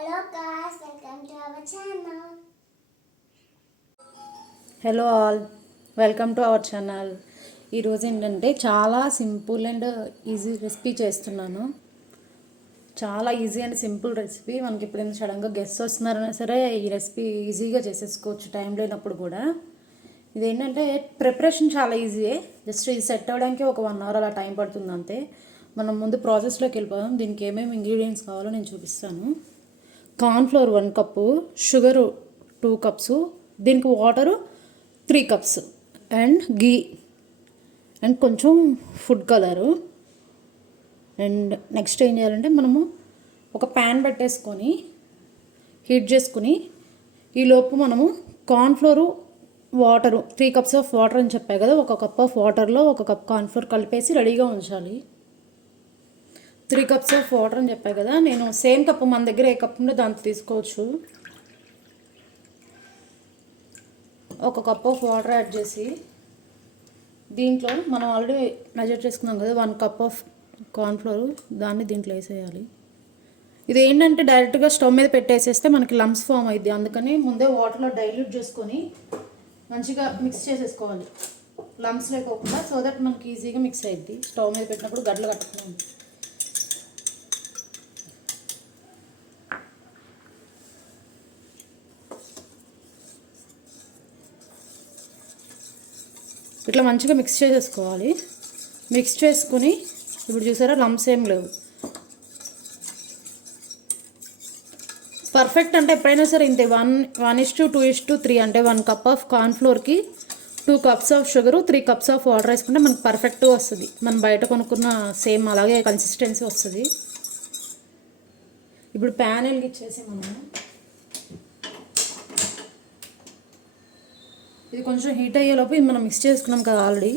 Hello guys, welcome to our channel. Hello all, welcome to our channel. ఈరోజు ఏంటంటే చాలా simple and easy recipe చేస్తున్నాను. చాలా easy and simple recipe. మనకి ఎప్పుడైనా సడన్గా గెస్ట్ వస్తున్నారన్నా సరే ఈ రెసిపీ ఈజీగా చేసేసుకోవచ్చు టైం లేనప్పుడు కూడా. ఇదేంటంటే ప్రిపరేషన్ చాలా ఈజీయే, జస్ట్ ఇది సెట్ అవ్వడానికి ఒక 1 అవర్ అలా టైం పడుతుంది అంతే. మనం ముందు ప్రాసెస్లోకి వెళ్ళిపోదాం. దీనికి ఏమేమి ఇంగ్రీడియంట్స్ కావాలో నేను చూపిస్తాను. కార్న్ఫ్లోర్ 1 కప్పు, షుగరు 2 కప్స్, దీనికి water 3 cups and ghee and కొంచెం ఫుడ్ కలరు. అండ్ నెక్స్ట్ ఏం చేయాలంటే మనము ఒక ప్యాన్ పెట్టేసుకొని హీట్ చేసుకుని ఈలోపు మనము cornflour water 3 cups of water అని చెప్పాయి కదా, 1 కప్ ఆఫ్ వాటర్లో 1 కప్ కార్న్ఫ్లోర్ కలిపేసి రెడీగా ఉంచాలి. 3 కప్స్ ఆఫ్ వాటర్ అని చెప్పాయి కదా, నేను సేమ్ కప్పు, మన దగ్గర ఏ కప్పు ఉంటే దాంతో తీసుకోవచ్చు. 1 కప్ ఆఫ్ వాటర్ యాడ్ చేసి దీంట్లో మనం ఆల్రెడీ మెజర్ చేసుకున్నాం కదా 1 కప్ ఆఫ్ కార్న్ఫ్లోర్, దాన్ని దీంట్లో వేసేయాలి. ఇది ఏంటంటే డైరెక్ట్గా స్టవ్ మీద పెట్టేసేస్తే మనకి లంప్స్ ఫామ్ అయింది, అందుకని ముందే వాటర్లో డైల్యూట్ చేసుకొని మంచిగా మిక్స్ చేసేసుకోవాలి లంప్స్ లేకోకుండా, సో దట్ మనకి ఈజీగా మిక్స్ అయ్యిద్ది. స్టవ్ మీద పెట్టినప్పుడు గడ్డలు కట్టుకున్నాం. ఇట్లా మంచిగా మిక్స్ చేసేసుకోవాలి. మిక్స్ చేసుకుని ఇప్పుడు చూసారా లంప్స్ ఏం లేవు. పర్ఫెక్ట్ అంటే ఎప్పుడైనా సరే ఇంతే, 1:2:3 అంటే 1 కప్ ఆఫ్ కార్న్ఫ్లోర్కి 2 cups of sugar 3 cups of water వేసుకుంటే మనకు పర్ఫెక్ట్గా వస్తుంది. మనం బయట కొనుక్కున్న సేమ్ అలాగే కన్సిస్టెన్సీ వస్తుంది. ఇప్పుడు ప్యాన్ వెలిగించేసి మనము ఇది కొంచెం హీట్ అయ్యేలోపు ఇది మనం మిక్స్ చేసుకున్నాం కదా ఆల్రెడీ,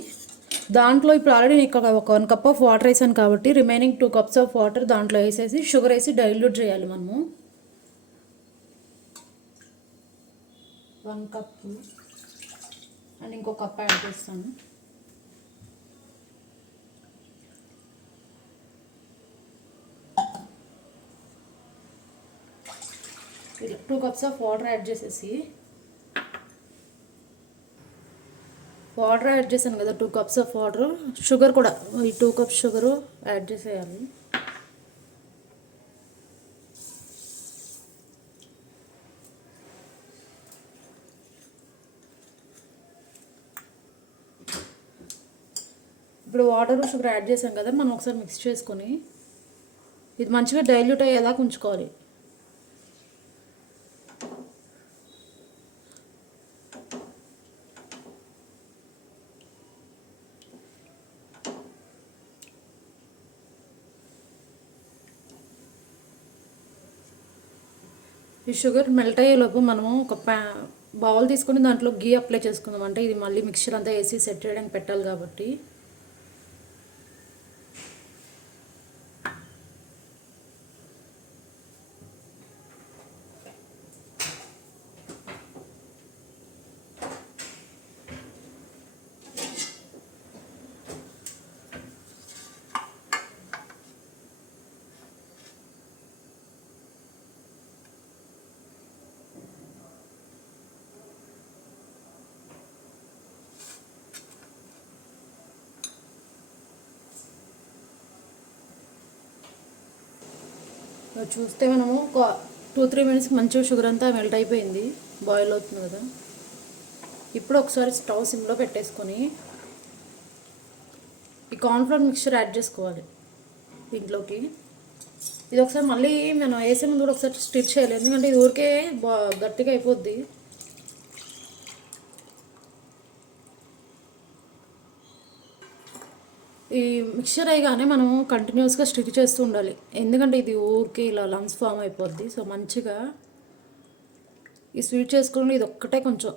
దాంట్లో ఇప్పుడు ఆల్రెడీ నేను ఇక్కడ ఒక 1 కప్ ఆఫ్ వాటర్ వేసాను కాబట్టి రిమైనింగ్ 2 కప్స్ ఆఫ్ వాటర్ దాంట్లో వేసేసి షుగర్ వేసి డైల్యూట్ చేయాలి మనము. 1 కప్పు అండ్ ఇంకో కప్ యాడ్ చేస్తాను. ఇలా 2 కప్స్ ఆఫ్ వాటర్ యాడ్ చేసేసి, వాటర్ యాడ్ చేశాను కదా 2 కప్స్ ఆఫ్ వాటర్, షుగర్ కూడా ఈ 2 కప్స్ షుగరు యాడ్ చేసేయాలి. ఇప్పుడు వాటర్ షుగర్ యాడ్ చేసాం కదా, మనం ఒకసారి మిక్స్ చేసుకొని ఇది మంచిగా డైల్యూట్ అయ్యేదాకా ఉంచుకోవాలి. ఈ షుగర్ మెల్ట్ అయ్యేలోపు మనము ఒక బౌల్ తీసుకొని దాంట్లో గీ అప్లై చేసుకుందాం. అంటే ఇది మళ్ళీ మిక్చర్ అంతా వేసి సెట్ చేయడానికి పెట్టాలి కాబట్టి. చూస్తే మనము ఒక 2-3 మినిట్స్ మంచిగా షుగర్ అంతా మెల్ట్ అయిపోయింది, బాయిల్ అవుతుంది కదా. ఇప్పుడు ఒకసారి స్టవ్ సిమ్లో పెట్టేసుకొని ఈ కార్న్ఫ్లోర్ మిక్చర్ యాడ్ చేసుకోవాలి దీంట్లోకి. ఇది ఒకసారి మళ్ళీ మనం వేసే ముందు కూడా ఒకసారి స్టిర్ చేయాలి, ఎందుకంటే ఇది ఊరికే గట్టిగా అయిపోద్ది. ఈ మిక్చర్ అయ్యగానే మనం కంటిన్యూస్గా స్టిక్ చేస్తూ ఉండాలి, ఎందుకంటే ఇది ఊరికే ఇలా లంప్స్ ఫామ్ అయిపోద్ది. సో మంచిగా ఈ స్వీట్ చేసుకోవడం ఇది ఒక్కటే కొంచెం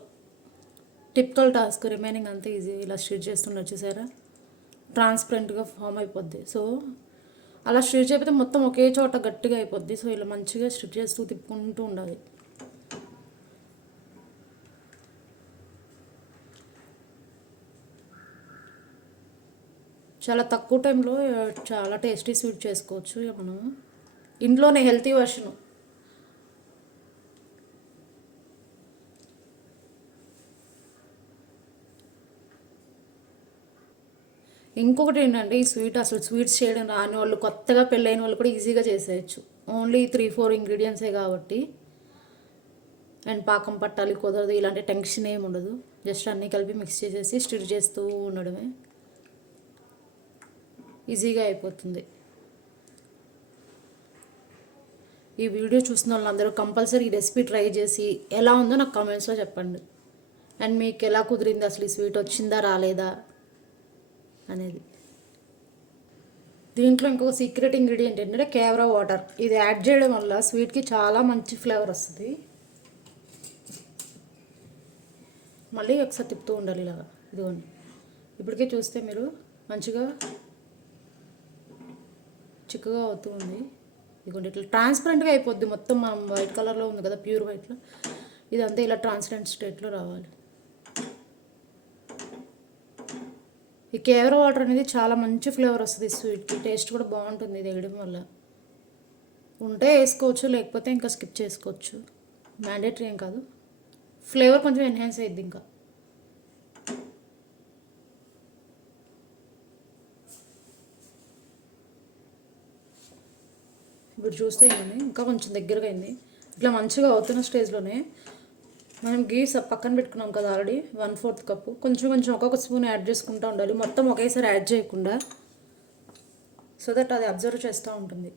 టిపికల్ టాస్క్, రిమైనింగ్ అంతా ఈజీ. ఇలా స్టిచ్ చేస్తుండే వచ్చేసారా ట్రాన్స్పరెంట్గా ఫామ్ అయిపోద్ది. సో అలా స్టిచ్ అయిపోతే మొత్తం ఒకే చోట గట్టిగా అయిపోద్ది. సో ఇలా మంచిగా స్టిచ్ చేస్తూ తిప్పుకుంటూ ఉండాలి. చాలా తక్కువ టైంలో చాలా టేస్టీ స్వీట్ చేసుకోవచ్చు. మనం ఇంట్లోనే హెల్తీ వర్షను ఇంకొకటి ఏంటంటే ఈ స్వీట్ అసలు స్వీట్స్ చేయడం రాని వాళ్ళు, కొత్తగా పెళ్ళైన వాళ్ళు కూడా ఈజీగా చేసేయచ్చు. ఓన్లీ 3-4 ఇంగ్రీడియంట్సే కాబట్టి. అండ్ పాకం పట్టాలి కుదరదు ఇలాంటి టెన్షన్ ఏమి ఉండదు. జస్ట్ అన్నీ కలిపి మిక్స్ చేసేసి స్టిర్ చేస్తూ ఉండడమే, ఈజీగా అయిపోతుంది. ఈ వీడియో చూసిన వాళ్ళందరూ కంపల్సరీ ఈ రెసిపీ ట్రై చేసి ఎలా ఉందో నాకు కామెంట్స్లో చెప్పండి. అండ్ మీకు ఎలా కుదిరింది, అసలు ఈ స్వీట్ వచ్చిందా రాలేదా అనేది. దీంట్లో ఇంకొక సీక్రెట్ ఇంగ్రీడియంట్ ఏంటంటే కేవరా వాటర్. ఇది యాడ్ చేయడం వల్ల స్వీట్కి చాలా మంచి ఫ్లేవర్ వస్తుంది. మళ్ళీ ఒకసారి తిప్పుతూ ఉండాలి ఇలాగా. ఇదిగోండి, ఇప్పటికే చూస్తే మీరు మంచిగా చిక్కగా అవుతూ ఉంది. ఇదిగోండి ఇట్లా ట్రాన్స్పరెంట్గా అయిపోద్ది మొత్తం. మనం వైట్ కలర్లో ఉంది కదా, ప్యూర్ వైట్లో, ఇదంతా ఇలా ట్రాన్స్పరెంట్ స్టేట్లో రావాలి. ఈ కేవరా వాటర్ అనేది చాలా మంచి ఫ్లేవర్ వస్తుంది స్వీట్కి. టేస్ట్ కూడా బాగుంటుంది ఇది వేయడం వల్ల. ఉంటే వేసుకోవచ్చు, లేకపోతే ఇంకా స్కిప్ చేసుకోవచ్చు. మ్యాండేటరీ ఏం కాదు, ఫ్లేవర్ కొంచెం ఎన్హాన్స్ అయ్యిద్ది ఇంకా. ఇప్పుడు చూస్తే ఏంటండి ఇంకా కొంచెం దగ్గరగా అయింది. ఇట్లా మంచిగా అవుతున్న స్టేజ్లోనే మనం గీ పక్కన పెట్టుకున్నాం కదా ఆల్రెడీ 1/4 కప్పు, కొంచెం కొంచెం ఒక్కొక్క స్పూన్ యాడ్ చేసుకుంటూ ఉండాలి. మొత్తం ఒకేసారి యాడ్ చేయకుండా, సో దట్ అది అబ్జర్వ్ చేస్తూ ఉంటుంది.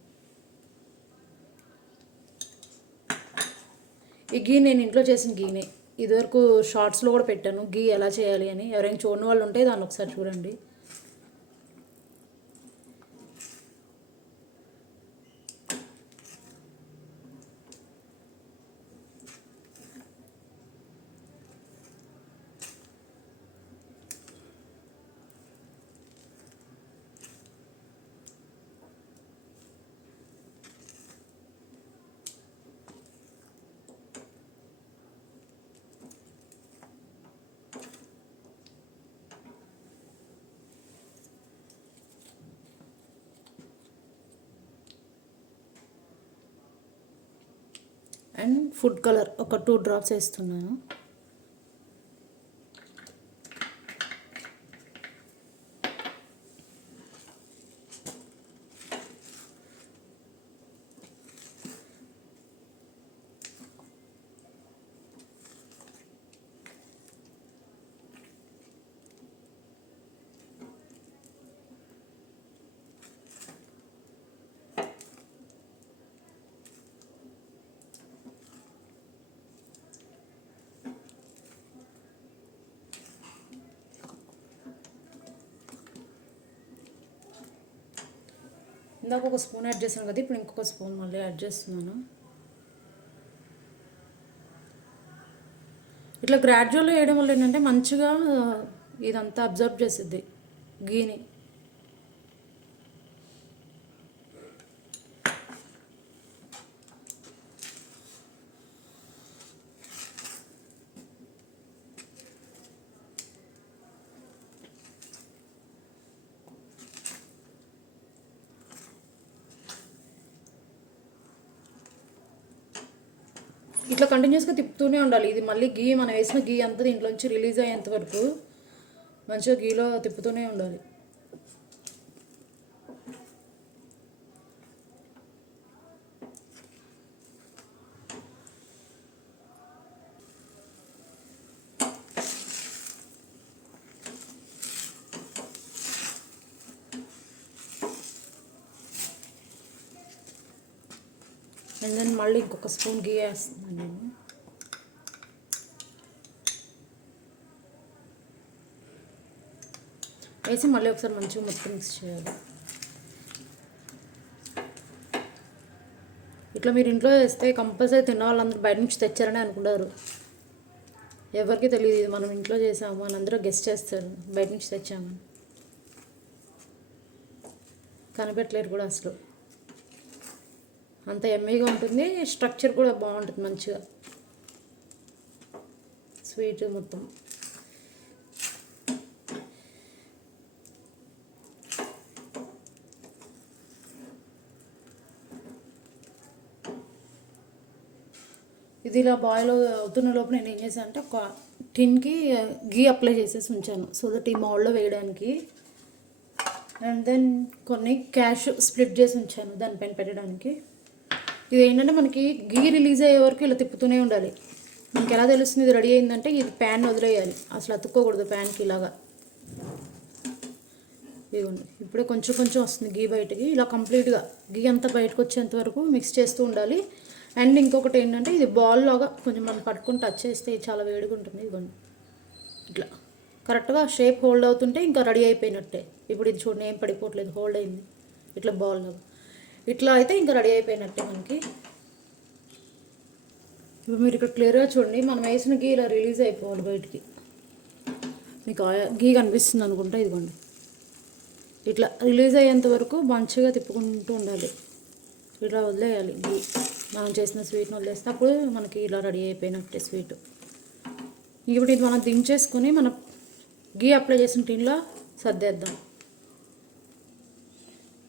ఈ గీ నేను ఇంట్లో చేసిన గీనే. ఇదివరకు షార్ట్స్లో కూడా పెట్టాను గీ ఎలా చేయాలి అని. ఎవరైనా చూడని వాళ్ళు ఉంటే దాన్ని ఒకసారి చూడండి. అండ్ ఫుడ్ కలర్ ఒక 2 డ్రాప్స్ వేస్తున్నాను. ఇందాక ఒక స్పూన్ యాడ్ చేశాను కదా, ఇప్పుడు ఇంకొక స్పూన్ మళ్ళీ యాడ్ చేస్తున్నాను. ఇట్లా గ్రాడ్యువల్గా వేయడం వల్ల ఏంటంటే మంచిగా ఇదంతా అబ్జర్వ్ చేసిద్ది గీని. ఇట్లా కంటిన్యూస్గా తిప్పుతూనే ఉండాలి. ఇది మళ్ళీ గీ మనం వేసిన గీ అంతా దీంట్లోంచి రిలీజ్ అయ్యేంత వరకు మంచిగా గీలో తిప్పుతూనే ఉండాలి. అండ్ దెన్ మళ్ళీ ఇంకొక స్పూన్ గీ వేస్తున్నాను నేను. వేసి మళ్ళీ ఒకసారి మంచిగా మొత్తం మిక్స్ చేయాలి. ఇట్లా మీరు ఇంట్లో వేస్తే కంపల్సరీ తిన్న వాళ్ళందరూ బయట నుంచి తెచ్చారని అనుకుంటారు. ఎవరికి తెలియదు ఇది మనం ఇంట్లో చేసాము అని, అందరూ గెస్ట్ చేస్తారు బయట నుంచి తెచ్చాము, కనిపెట్టలేరు కూడా అసలు. అంత ఎమ్మీగా ఉంటుంది, స్ట్రక్చర్ కూడా బాగుంటుంది మంచిగా స్వీట్ మొత్తం. ఇది ఇలా బాయిల్ అవుతున్న లోపు నేను ఏం చేశాను అంటే ఒక టిన్కి గీ అప్లై చేసేసి ఉంచాను, సో దట్ ఈ మౌల్డ్లో వేయడానికి అండ్ దెన్ కొన్ని క్యాష్ స్ప్లిట్ చేసి ఉంచాను దానిపైన పెట్టడానికి. ఇది ఏంటంటే మనకి గీ రిలీజ్ అయ్యే వరకు ఇలా తిప్పుతూనే ఉండాలి. మనకి ఎలా తెలుస్తుంది ఇది రెడీ అయిందంటే ఇది ప్యాన్ వదిలేయాలి, అసలు అతుక్కోకూడదు ప్యాన్కి ఇలాగా. ఇదిగోండి ఇప్పుడే కొంచెం కొంచెం వస్తుంది గీ బయటికి. ఇలా కంప్లీట్గా గీ అంతా బయటకు వచ్చేంత వరకు మిక్స్ చేస్తూ ఉండాలి. అండ్ ఇంకొకటి ఏంటంటే ఇది బాల్ లాగా కొంచెం మనం పట్టుకుని టచ్ చేస్తే చాలా వేడిగా ఉంటుంది. ఇదిగోండి ఇట్లా కరెక్ట్గా షేప్ హోల్డ్ అవుతుంటే ఇంకా రెడీ అయిపోయినట్టే. ఇప్పుడు ఇది చూడండి ఏం పడిపోవట్లేదు, హోల్డ్ అయింది ఇట్లా బాల్ లాగా. ఇట్లా అయితే ఇంకా రెడీ అయిపోయినట్టే మనకి. ఇప్పుడు మీరు ఇక్కడ క్లియర్గా చూడండి, మనం వేసిన గీ ఇలా రిలీజ్ అయిపోవాలి బయటికి. మీకు గీ కనిపిస్తుంది అనుకుంటా. ఇదిగోండి ఇట్లా రిలీజ్ అయ్యేంత వరకు మంచిగా తిప్పుకుంటూ ఉండాలి. ఇట్లా వదిలేయాలి గీ. మనం చేసిన స్వీట్ని వదిలేస్తే అప్పుడు మనకి ఇలా రెడీ అయిపోయినట్టే స్వీట్. ఇప్పుడు ఇది మనం దించేసుకొని మన గీ అప్లై చేసిన టిన్లో సర్దేద్దాం.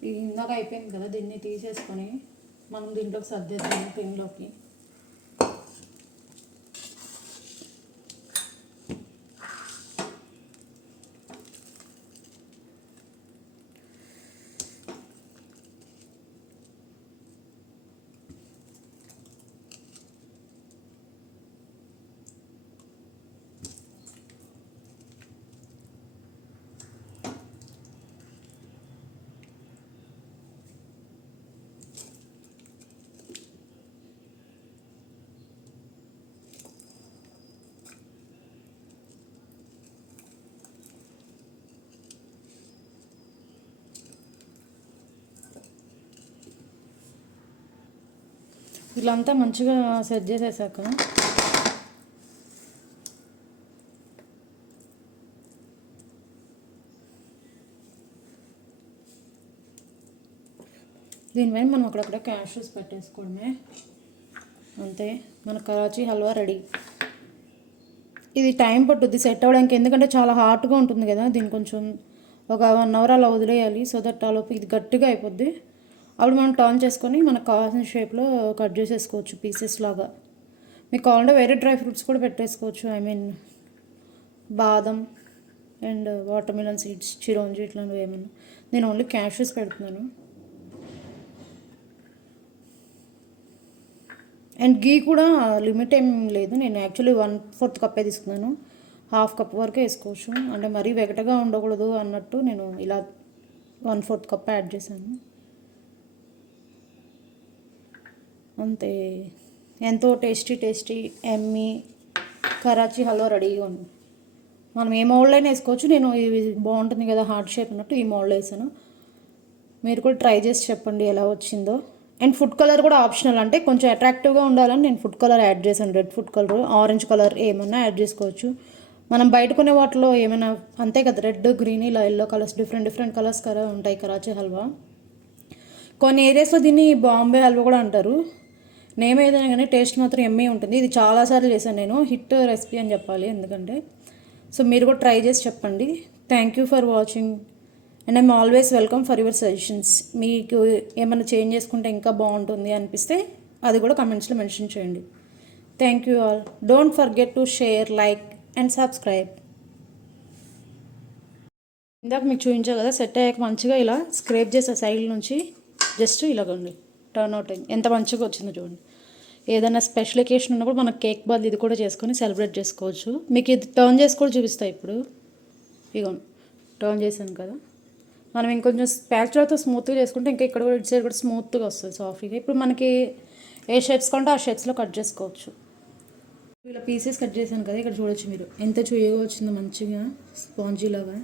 ఇది ఇందాక అయిపోయింది కదా, దీన్ని తీసేసుకొని మనం దీంట్లోకి సర్దేద్దాం టిన్లోకి. ఇలా అంతా మంచిగా సెట్ చేసేసాక దీనిపైన మనం అక్కడక్కడ క్యాష్యూస్ పెట్టేసుకోవడమే అంతే. మన కరాచీ హల్వా రెడీ. ఇది టైం పట్టుద్ది సెట్ అవ్వడానికి, ఎందుకంటే చాలా హాట్గా ఉంటుంది కదా. దీన్ని కొంచెం ఒక 1 అవర్ అలా వదిలేయాలి, సో దట్ ఆలోపు ఇది గట్టిగా అయిపోద్ది. అప్పుడు మనం టర్న్ చేసుకొని మనకు కావాల్సిన షేప్లో కట్ చేసేసుకోవచ్చు పీసెస్ లాగా. మీకు కావాలంటే వేరే డ్రై ఫ్రూట్స్ కూడా పెట్టేసుకోవచ్చు. ఐ మీన్ బాదం అండ్ వాటర్ మిలన్ సీడ్స్, చిరోంజి ఇట్లాంటివి ఏమన్నా. నేను ఓన్లీ క్యాష్యూస్ పెడుతున్నాను. అండ్ గీ కూడా లిమిట్ ఏం లేదు, నేను యాక్చువల్లీ 1/4 కప్పే తీసుకున్నాను. 1/2 కప్ వరకే వేసుకోవచ్చు, అంటే మరీ వెగటగా ఉండకూడదు అన్నట్టు నేను ఇలా 1/4 కప్ యాడ్ చేశాను అంతే. ఎంతో టేస్టీ ఎమ్మీ కరాచీ హల్వా రెడీగా ఉంది. మనం ఏ మౌల్డ్ అయినా వేసుకోవచ్చు. నేను ఇది బాగుంటుంది కదా హార్ట్ షేప్ అన్నట్టు ఈ మౌల్డ్ వేసాను. మీరు కూడా ట్రై చేసి చెప్పండి ఎలా వచ్చిందో. అండ్ ఫుడ్ కలర్ కూడా ఆప్షనల్, అంటే కొంచెం అట్రాక్టివ్గా ఉండాలని నేను ఫుడ్ కలర్ యాడ్ చేశాను. Red food colour, orange colour ఏమన్నా యాడ్ చేసుకోవచ్చు. మనం బయట కొనే వాటిలో ఏమైనా అంతే కదా, రెడ్, గ్రీన్, ఇలా ఎల్లో కలర్స్ డిఫరెంట్ కలర్స్ కదా ఉంటాయి కరాచీ హల్వా. కొన్ని ఏరియాస్లో దీన్ని బాంబే హల్వా కూడా అంటారు. నేమ్ ఏదైనా కానీ టేస్ట్ మాత్రం ఎమ్మీ ఉంటుంది. ఇది చాలాసార్లు చేశాను నేను, హిట్ రెసిపీ అని చెప్పాలి ఎందుకంటే. సో మీరు కూడా ట్రై చేసి చెప్పండి. Thank you for watching and I'm always welcome for your suggestions. మీకు ఏమైనా చేంజ్ చేసుకుంటే ఇంకా బాగుంటుంది అనిపిస్తే అది కూడా కమెంట్స్లో మెన్షన్ చేయండి. Thank you all. Don't forget to share, like and subscribe. ఇందాక మీకు చూపించా కదా, సెట్ అయ్యాక మంచిగా ఇలా స్క్రేప్ చేసే సైడ్ నుంచి జస్ట్ ఇలాగండి టర్న్ అవుట్ అయింది. ఎంత మంచిగా వచ్చిందో చూడండి. ఏదైనా స్పెషల్ ఒకేషన్ ఉన్నప్పుడు మనం కేక్ బదులు ఇది కూడా చేసుకొని సెలబ్రేట్ చేసుకోవచ్చు. మీకు ఇది టర్న్ చేసి కూడా చూపిస్తాయి ఇప్పుడు. ఇగోండి టర్న్ చేశాను కదా. మనం ఇంకొంచెం స్పాచులాతో స్మూత్గా చేసుకుంటే ఇంకా ఇక్కడ కూడా ఇటు సైడ్ కూడా స్మూత్గా వస్తుంది సాఫ్ట్గా. ఇప్పుడు మనకి ఏ షేప్స్ కంటే ఆ షేప్స్లో కట్ చేసుకోవచ్చు. ఇలా పీసెస్ కట్ చేశాను కదా, ఇక్కడ చూడొచ్చు మీరు ఎంత చూయగా వచ్చిందో మంచిగా స్పాంజీ లాగా.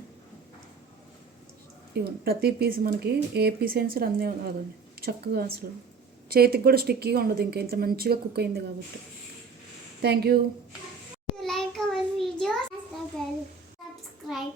ఇవ్వండి ప్రతి పీస్ మనకి ఏ పీస్ అయినా సరే అందే కాదండి చక్కగా, అసలు చేతికి కూడా స్టిక్కీగా ఉండదు. ఇంకా ఇంత మంచిగా కుక్ అయింది కాబట్టి. Thank you. Like our videos, subscribe.